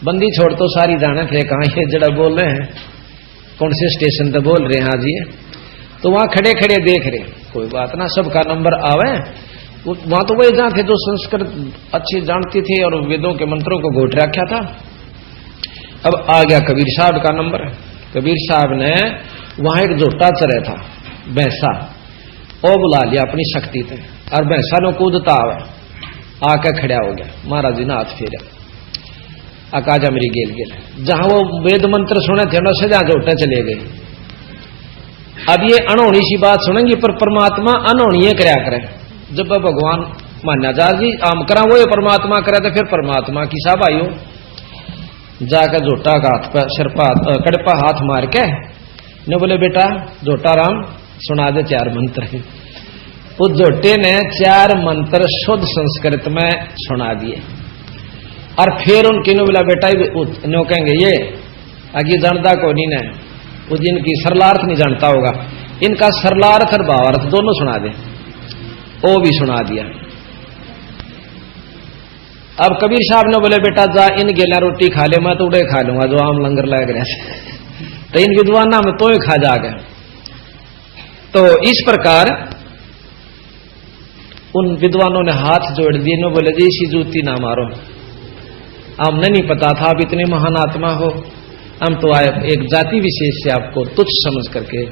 बंदी छोड़ तो सारी जाने थे कहां ये जड़ा बोल रहे हैं, कौन से स्टेशन पे बोल रहे हैं आज ये, तो वहां खड़े खड़े देख रहे, कोई बात ना, सबका नंबर आवे। वहां तो वही जहां थे जो संस्कृत अच्छे जानते थे और वेदों के मंत्रों को घोट रखा था। अब आ गया कबीर साहब का नंबर। कबीर साहब ने वहां एक जोटा चरे था भैंसा, ओ बुला लिया अपनी शक्ति थे और भैंसा ने कूदता आवे, आके खड़ा हो गया। महाराज जी ने हाथ फेरा, अकाजा मेरी गेल गेल, जहां वो वेद मंत्र सुने थे ना से जहां जोटे चले गए। अब ये अनहोनी सी बात सुनेंगी पर परमात्मा अनहोनी करया करे। जब भगवान मान्या जा जी आम करा वो परमात्मा करे तो फिर परमात्मा की साहब आयो, जाकर जोटा का हाथ पर सिर पर कड़पा हाथ मार के ने बोले बेटा जोटा राम सुना दे 4 मंत्र। उस जोटे ने 4 मंत्र शुद्ध संस्कृत में सुना दिए और फिर उनकी ने बोला बेटा नो कहेंगे ये आगे जानता को नहीं ने, वो जिनकी सरलार्थ नहीं जानता होगा, इनका सरलार्थ और भावार्थ दोनों सुना दे। वो भी सुना दिया। अब कबीर साहब ने बोले बेटा जा इन गेला रोटी खा ले, मैं तो उड़े खा लूंगा जो आम लंगर लग रहे तो इन विद्वाना में तो ही खा जागे। तो इस प्रकार उन विद्वानों ने हाथ जोड़ दिए, ने बोले जी इसी जूती ना मारो, हमने नहीं पता था आप इतने महान आत्मा हो, हम तो आए एक जाति विशेष से आपको तुच्छ समझ करके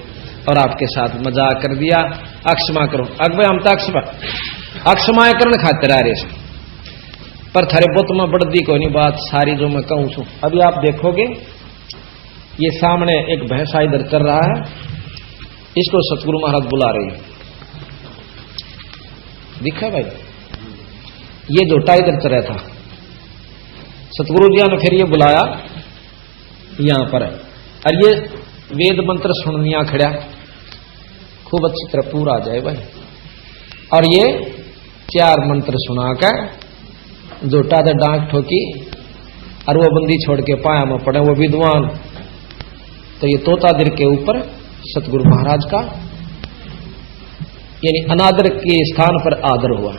और आपके साथ मजाक कर दिया, अक्षमा करो। अग भाई हम तो अक्षमा करने खातिर आ रहे पर थारे बुत में बढ़ती कोई नहीं बात सारी जो मैं कहूं सू। अभी आप देखोगे ये सामने एक भैंसा इधर चल रहा है, इसको सतगुरु महाराज बुला रही है, दिखा भाई ये जोटा इधर चल रहा था, सतगुरु जी ने फिर ये बुलाया यहां पर और ये वेद मंत्र सुनिया खड़ा खूब अच्छी तरह पूरा आ जाए भाई। और ये 4 मंत्र सुनाकर जोटा तो डांक ठोकी और वो बंदी छोड़ के पाया में पड़े वो विद्वान। तो ये तोतादिर के ऊपर सतगुरु महाराज का यानी अनादर के स्थान पर आदर हुआ।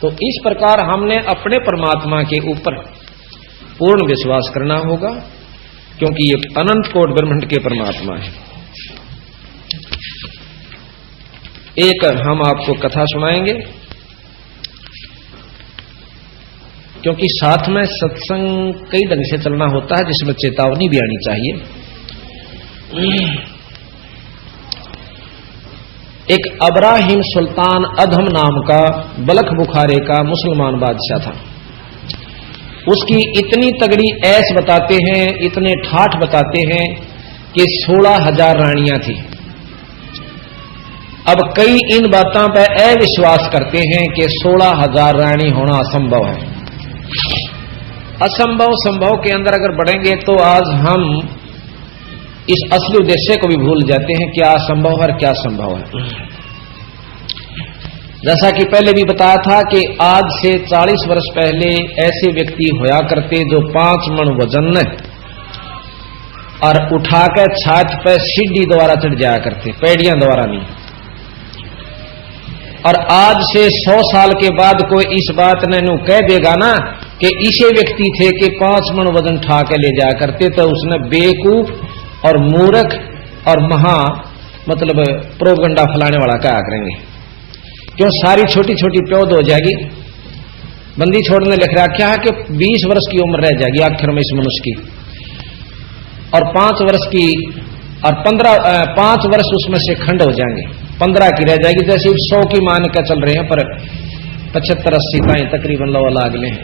तो इस प्रकार हमने अपने परमात्मा के ऊपर पूर्ण विश्वास करना होगा, क्योंकि ये अनंत कोट ब्रह्मांड के परमात्मा है। एक हम आपको कथा सुनाएंगे, क्योंकि साथ में सत्संग कई ढंग से चलना होता है, जिसमें चेतावनी भी आनी चाहिए। एक अब्राहिम सुल्तान अधम नाम का बलख बुखारे का मुसलमान बादशाह था। उसकी इतनी तगड़ी ऐस बताते हैं, इतने ठाठ बताते हैं कि 16,000 रानियां थी। अब कई इन बातों पर अविश्वास करते हैं कि 16,000 रानी होना असंभव है। असंभव संभव के अंदर अगर बढ़ेंगे तो आज हम इस असली उद्देश्य को भी भूल जाते हैं, क्या असंभव है और क्या संभव है। जैसा कि पहले भी बताया था कि आज से 40 वर्ष पहले ऐसे व्यक्ति होया करते जो 5 मन वजन और उठाकर छाछ पर सीढ़ी द्वारा चढ़ जाया करते, पैड़ियां द्वारा नहीं। और आज से 100 साल के बाद कोई इस बात ने नु कह देगा ना कि इसे व्यक्ति थे कि 5 मन वजन उठा के ले जाया करते, तो उसने बेवकूफ और मूर्ख और महा मतलब प्रोपगंडा फैलाने वाला क्या करेंगे। क्यों सारी छोटी छोटी प्योद हो जाएगी। बंदी छोड़ने लिख रखा है कि 20 वर्ष की उम्र रह जाएगी आखिर में इस मनुष्य की, और 5 वर्ष की और 5 वर्ष उसमें से खंड हो जाएंगे, 15 की रह जाएगी। जैसे 100 की मान का चल रहे हैं, पर 75-80 ताई तकरीबन लवा लागले हैं।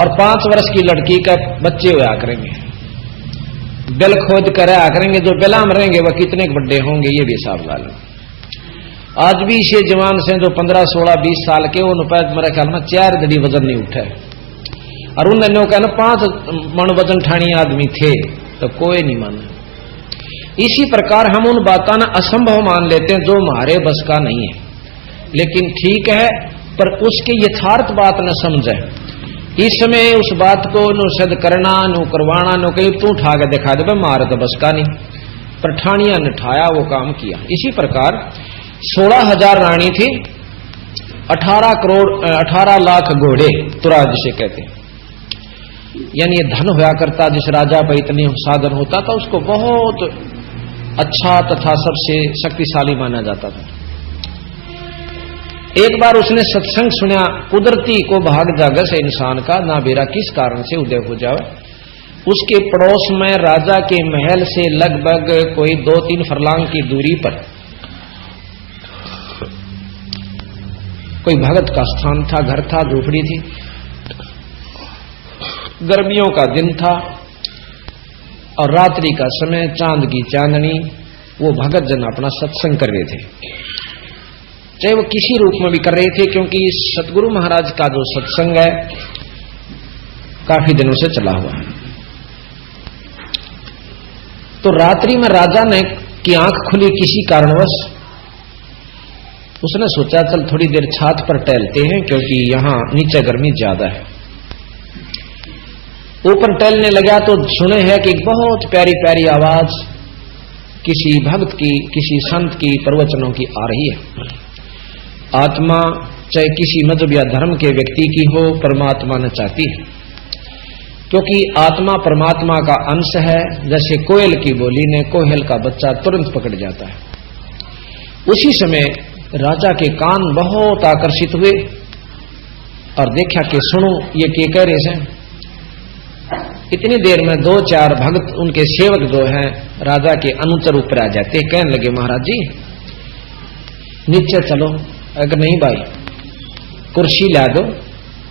और 5 वर्ष की लड़की का बच्चे हुआ करेंगे, बिल खोद कर आया करेंगे। जो बिला में रहेंगे वह कितने बड़े होंगे, ये भी हिसाब ला लो। आज भी इसे जवान से जो 15, 16, 20 साल के, उन पर मेरे ख्याल में 4 दड़ी वजन नहीं उठे, और उन्होंने कहना 5 मन वजन ठानी आदमी थे, तो कोई नहीं माना। इसी प्रकार हम उन बातों ने असंभव मान लेते हैं जो हमारे बस का नहीं है। लेकिन ठीक है, पर उसके यथार्थ बात न समझे। इस समय उस बात को नु सिद्ध करना, नु करवाना, नु कहीं तू उठा के दिखा दे, मारे तो बस का नहीं, पर ठानिया ने ठाया, वो काम किया। इसी प्रकार 16,000 रानी थी, 18 लाख घोड़े, तुरा जिसे कहते हैं। यानी ये धन हुआ करता, जिस राजा पर इतने साधन होता था उसको बहुत अच्छा तथा सबसे शक्तिशाली माना जाता था। एक बार उसने सत्संग सुना, कुदरती को भाग जागे से इंसान का ना बेरा किस कारण से उदय हो जावे। उसके पड़ोस में राजा के महल से लगभग कोई 2-3 फरलांग की दूरी पर कोई भगत का स्थान था, घर था, झोपड़ी थी। गर्मियों का दिन था और रात्रि का समय, चांद की चांदनी, वो भगत जन अपना सत्संग कर रहे थे। चाहे वो किसी रूप में भी कर रहे थे, क्योंकि सतगुरु महाराज का जो सत्संग है काफी दिनों से चला हुआ है। तो रात्रि में राजा ने की आंख खुली किसी कारणवश। उसने सोचा चल थोड़ी देर छात पर टहलते हैं, क्योंकि यहां नीचे गर्मी ज्यादा है। ऊपर टहलने लगा तो सुने है कि बहुत प्यारी प्यारी आवाज किसी भक्त की, किसी संत की, प्रवचनों की आ रही है। आत्मा चाहे किसी मजहब या धर्म के व्यक्ति की हो, परमात्मा ने चाहती है, क्योंकि आत्मा परमात्मा का अंश है। जैसे कोयल की बोली ने कोयल का बच्चा तुरंत पकड़ जाता है। उसी समय राजा के कान बहुत आकर्षित हुए और देखा कि सुनो ये के कह रहे हैं। इतनी देर में 2-4 भक्त, उनके सेवक जो हैं, राजा के अनुचर ऊपर आ जाते, कहने लगे महाराज जी नीचे चलो। अगर नहीं भाई कुर्सी ला दो।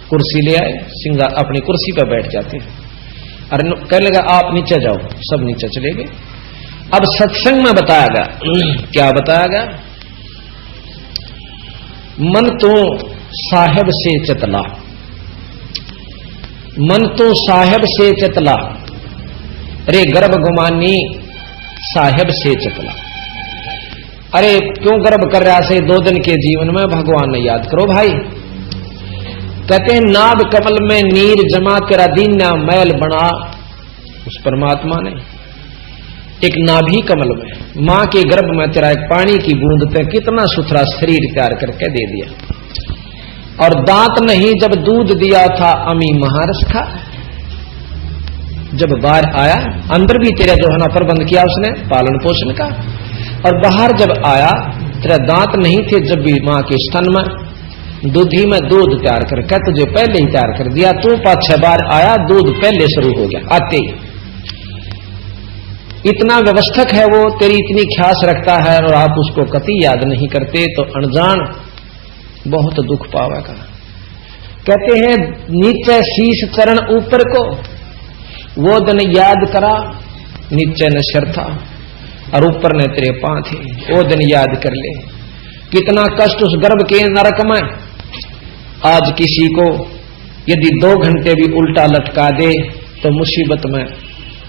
कुर्सी ले आए, सिंगा अपनी कुर्सी पर बैठ जाते हैं। अरे कहने लगा आप नीचे जाओ। सब नीचे चले गए। अब सत्संग में बताया गया, क्या बताया गया? मन तो साहेब से चतला, मन तो साहेब से चतला, रे गर्भ गुमानी साहेब से चतला। अरे क्यों गर्व कर रहा से 2 दिन के जीवन में भगवान ने याद करो भाई। कहते हैं नाभ कमल में नीर जमा तेरा दीना मैल बना। उस परमात्मा ने एक नाभि कमल में मां के गर्भ में तेरा एक पानी की बूंद पे कितना सुथरा शरीर तैयार करके दे दिया। और दांत नहीं जब दूध दिया था अमी महारस खा। जब बाहर आया अंदर भी तेरा जो है ना प्रबंध किया उसने पालन पोषण का। और बाहर जब आया तेरा दांत नहीं थे जब भी मां के स्तन में दूधी में दूध तैयार करके तुझे पहले ही तैयार कर दिया। तू 5-6 बार आया दूध पहले शुरू हो गया आते ही। इतना व्यवस्थक है वो, तेरी इतनी ख्यास रखता है और आप उसको कति याद नहीं करते तो अनजान बहुत दुख पावेगा। कहते हैं नीचे शीश चरण ऊपर को वो दिन याद करा। नीचे न सिर था और ऊपर ने तेरे पांव थे, वो दिन याद कर ले। कितना कष्ट उस गर्भ के नरक में। आज किसी को यदि 2 घंटे भी उल्टा लटका दे तो मुसीबत में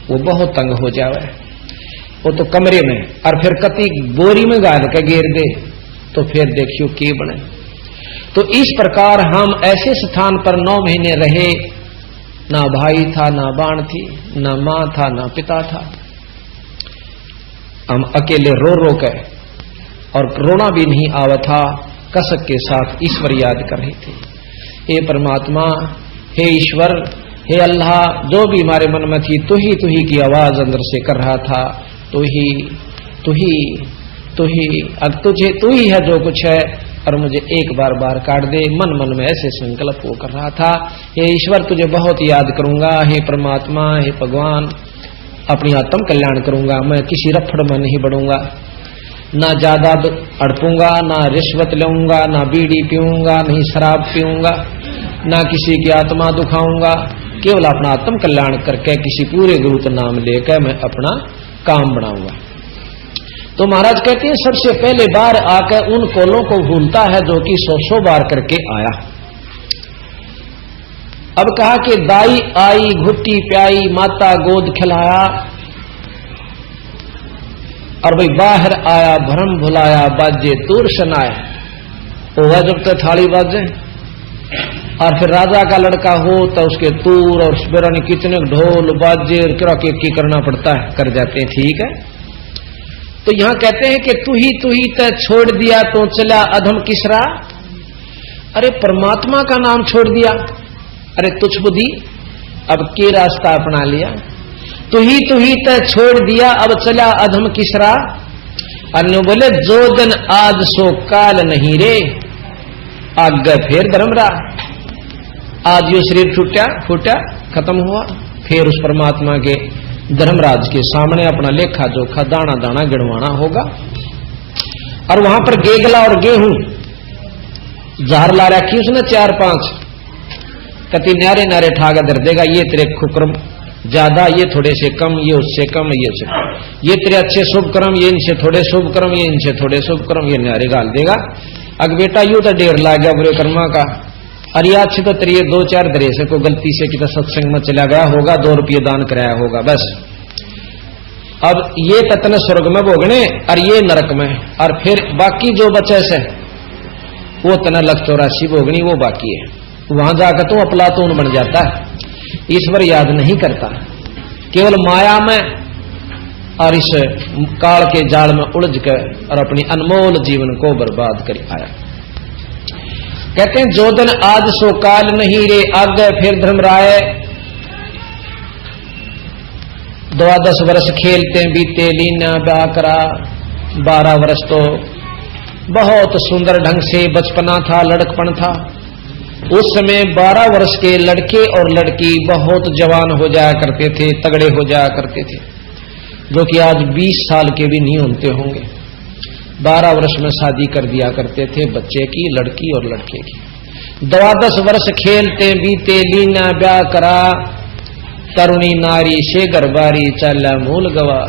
वो बहुत तंग हो जावे। वो तो कमरे में और फिर कति बोरी में गाल के घेर दे तो फिर देखियो के बने। तो इस प्रकार हम ऐसे स्थान पर 9 महीने रहे, ना भाई था ना बाण थी, ना मां था ना पिता था। हम अकेले रो रो के और रोना भी नहीं आवा था, कसक के साथ ईश्वर याद कर रहे थे। हे परमात्मा, हे ईश्वर, हे अल्लाह, जो भी हमारे मन में थी तू ही की आवाज अंदर से कर रहा था। तू ही अब तुझे तू ही है जो कुछ है और मुझे एक बार बार काट दे। मन मन में ऐसे संकल्प वो कर रहा था। हे ईश्वर तुझे बहुत याद करूंगा, हे परमात्मा, हे भगवान, अपनी आत्म कल्याण करूंगा। मैं किसी रफड़ में नहीं बढ़ूंगा, ना ज्यादा अड़पूंगा, ना रिश्वत लूंगा, ना बीड़ी पीऊंगा, नहीं शराब पीऊंगा, ना किसी की आत्मा दुखाऊंगा। केवल अपना आत्म कल्याण करके किसी पूरे गुरु का नाम लेकर मैं अपना काम बनाऊंगा। तो महाराज कहते हैं सबसे पहले बार आकर उन कोलों को भूलता है जो कि 100 बार करके आया। अब कहा कि दाई आई घुट्टी प्याई माता गोद खिलाया और भाई बाहर आया भरम भुलाया बाजे तूर शनाए। होगा जब तक थाली बाजे और फिर राजा का लड़का हो तो उसके तूर और बेरानी कितने ढोल बाजे और किरा की करना पड़ता है, कर जाते हैं। ठीक है, तो यहां कहते हैं कि तू ही तय छोड़ दिया तो चला अधम किसरा। अरे परमात्मा का नाम छोड़ दिया, अरे तुच्छ बुद्धि, अब के रास्ता अपना लिया। तू ही तय छोड़ दिया अब चला अधम किसरा। अन्य बोले जो दिन आज सो काल नहीं रे, आगे फिर धर्मरा। आज यो शरीर फूटा खत्म हुआ, फिर उस परमात्मा के धर्मराज के सामने अपना लेखा जोखा दाना दाना गिनवाना होगा। और वहां पर गेगला और गेहूं जार ला रखी उसने 4-5 कति नारे नारे ठागा धर देगा। ये तेरे खुक्रम ज्यादा, ये थोड़े से कम, ये उससे कम, ये तेरे अच्छे शुभ कर्म, ये इनसे थोड़े शुभ कर्म, ये इनसे थोड़े शुभ कर्म, ये नारे गाल देगा। अग बेटा यूं तो ढेर ला गया बुरे कर्मा का। अरे अच्छी तो तेरी 2-4 दरे से को गलती से कितना सत्संग में चला गया होगा, 2 रुपये दान कराया होगा बस। अब ये ततन स्वर्ग में भोगने और ये नरक में, और फिर बाकी जो बचे से वो तना 184 भोगनी वो बाकी है। वहां जाकर तो अफलातून बन जाता है। ईश्वर याद नहीं करता, केवल माया में और इस काल के जाल में उलझ कर और अपनी अनमोल जीवन को बर्बाद कर आया। कहते हैं जो दिन आज सो काल नहीं रे, आगे फिर धर्मराय। 12 वर्ष खेलते बीते लीना ब्याह करा। 12 वर्ष तो बहुत सुंदर ढंग से बचपना था, लड़कपन था। उस समय 12 वर्ष के लड़के और लड़की बहुत जवान हो जाया करते थे, तगड़े हो जाया करते थे, जो कि आज 20 साल के भी नहीं होते होंगे। 12 वर्ष में शादी कर दिया करते थे बच्चे की, लड़की और लड़के की। 12 वर्ष खेलते बीते लीना ब्याह करा। तरुणी नारी से गरबारी चला मूल गवा।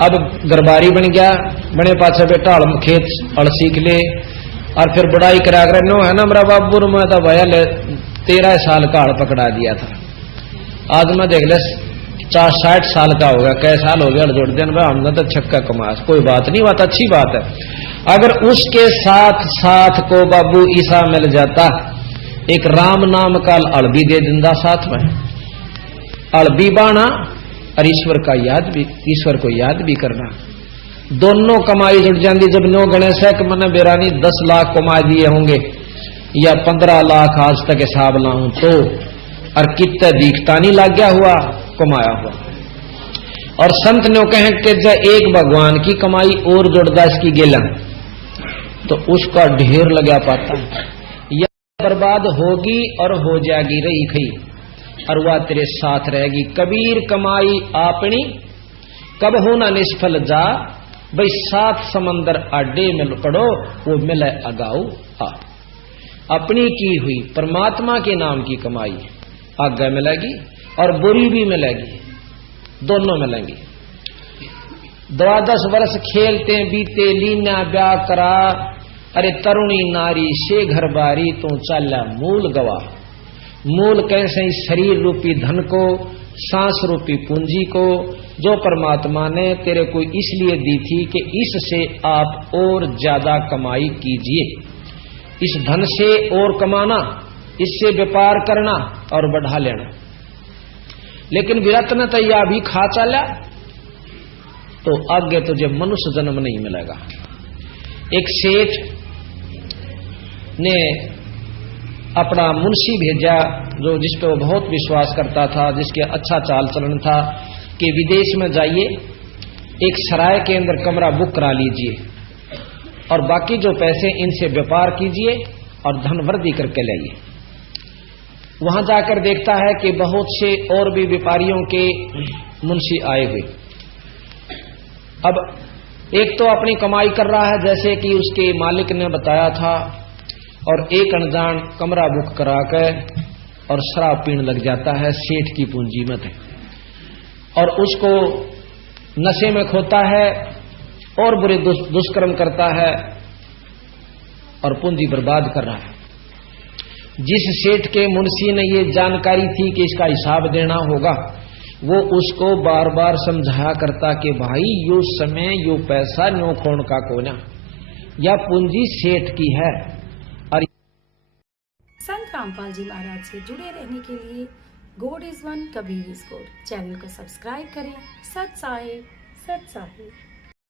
अब गरबारी बन गया, बने पाछे बेटा हल खेत हल सीख ले और फिर बुढ़ाई करा कर नो है ना मेरा बाबू में तो भैया 13 साल का हल पकड़ा दिया था। आज मैं देख ले 60 साल का होगा, कै साल हो गया जोड़ देन भाई हमने तो छक्का कमाया, कोई बात नहीं, बात अच्छी बात है। अगर उसके साथ साथ को बाबू ईसा मिल जाता, एक राम नाम का अड़बी दे दिंदा साथ में, अड़बी बाना और ईश्वर को याद भी करना, दोनों कमाई जुड़ जाती। जब नो गणेश है कि मैंने बेरानी 10 लाख कमा दिए होंगे या 15 लाख आज तक हिसाब लाऊं तो, और कितने दिखता नहीं लग गया हुआ कमाया हुआ। और संत ने कहे कि जब एक भगवान की कमाई और जोड़दा इसकी गेला तो उसका ढेर लगा पाता है, यह बर्बाद होगी और हो जाएगी रही खई, और वह तेरे साथ रहेगी। कबीर कमाई आपनी कब होना निष्फल जा, भाई 7 समंदर आडे मिल पड़ो वो मिले अगाऊ आ। अपनी की हुई परमात्मा के नाम की कमाई आगे मिलेगी और बुरी भी मिलेगी, दोनों मिलेंगी। 12 वर्ष खेलते बीते लीना ब्याह करा, अरे तरुणी नारी से घर बारी तू चाला मूल गवा। मूल कैसे शरीर रूपी धन को, सांस रूपी पूंजी को, जो परमात्मा ने तेरे को इसलिए दी थी कि इससे आप और ज्यादा कमाई कीजिए, इस धन से और कमाना, इससे व्यापार करना और बढ़ा लेना। लेकिन विरत ने तो यह भी खा चाला तो आगे तुझे मनुष्य जन्म नहीं मिलेगा। एक सेठ ने अपना मुंशी भेजा जो जिस पे वो बहुत विश्वास करता था, जिसके अच्छा चाल चलन था, कि विदेश में जाइए, एक सराय के अंदर कमरा बुक करा लीजिए और बाकी जो पैसे इनसे व्यापार कीजिए और धन वृद्धि करके लाइए। वहां जाकर देखता है कि बहुत से और भी व्यापारियों के मुंशी आए हुए। अब एक तो अपनी कमाई कर रहा है जैसे कि उसके मालिक ने बताया था, और एक अनजान कमरा बुक करा कर और शराब पीने लग जाता है सेठ की पूंजी में थे, और उसको नशे में खोता है और बुरे दुष्कर्म करता है और पूंजी बर्बाद कर रहा है। जिस सेठ के मुंशी ने ये जानकारी थी कि इसका हिसाब देना होगा, वो उसको बार बार समझाया करता कि भाई यो समय यो पैसा नो खोण का कोना, या पूंजी सेठ की है। और संत रामपाल जी महाराज से जुड़े रहने के लिए God is one Kabir is good channel को सब्सक्राइब करें। सत साहिब।